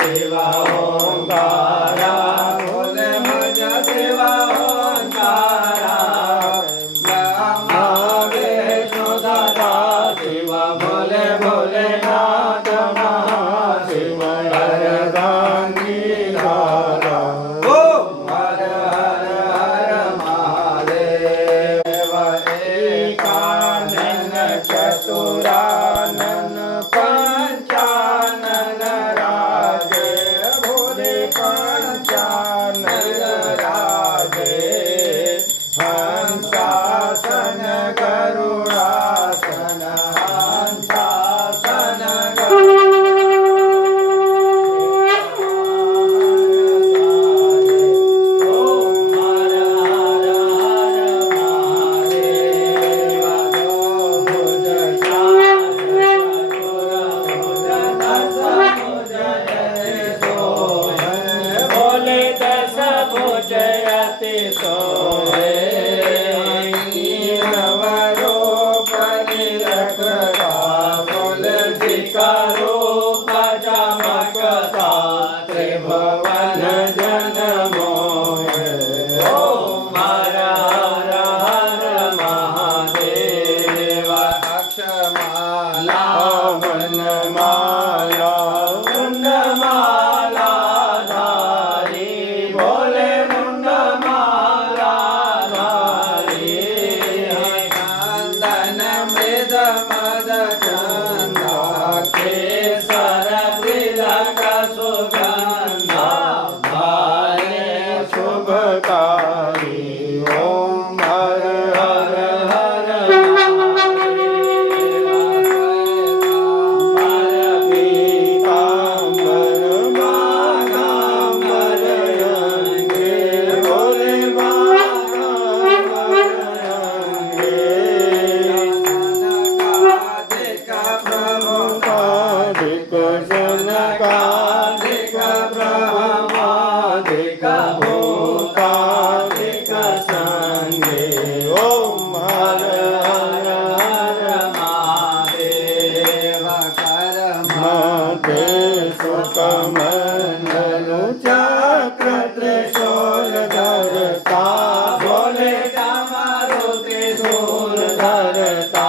शिव ओंकारा बोले भज शिव ओंकारा ब्रह्मा विष्णु सदा शिव बोले भोलेनाथ महाशिव हर गांगी धारा ओम हर हर हर महादेव एकानन चतुरानन पंचानन राजे भोले पंचानन राजे हंसासन गरुड़ासन हंसासन जयति सोहे नवरूप निरखता बोल रूप चमकता त्रिभुवन जन मोहे ओम हर हर हर महादेव अक्षमाला वनमाला वृंदमाला धारी बोले चंदन मृद मद चंदा केसर तिलक सुगंधा भाले शुभकारी ओम हर हर हर पीतांबर मागांबर अंगे बोले जनकाधिक ब्रह्माधिक भूताधिक संगे ओम हर हर हर महादेव कर मते सुकमंडलु चक्र त्रिशूल धरता बोले डमरू त्रिशूल धरता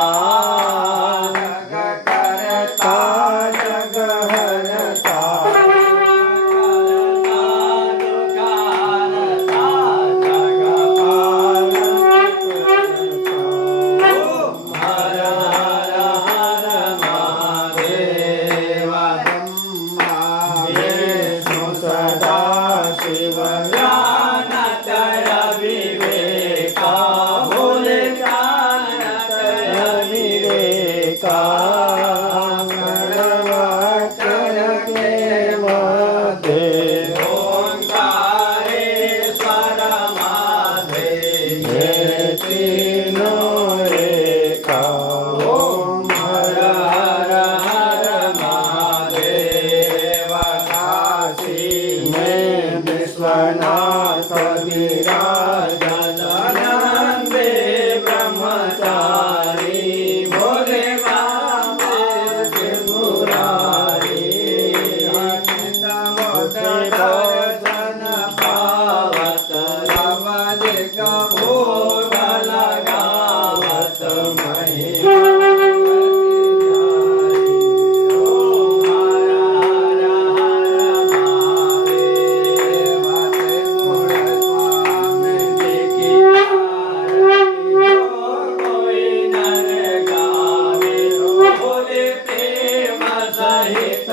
शिव ज्ञानतय विवेका बोले ज्ञानतय विवेका वचन के मध्य ओंकारेश्वर माधे ये तीनों एका ओम हर हर हर महादेव काशी में विश्वनाथ विराजनंदे ब्रह्मचारी भोले बाबा त्रिपुरारी दर्शन पावत अवधिक भोग लगावत महिमा हित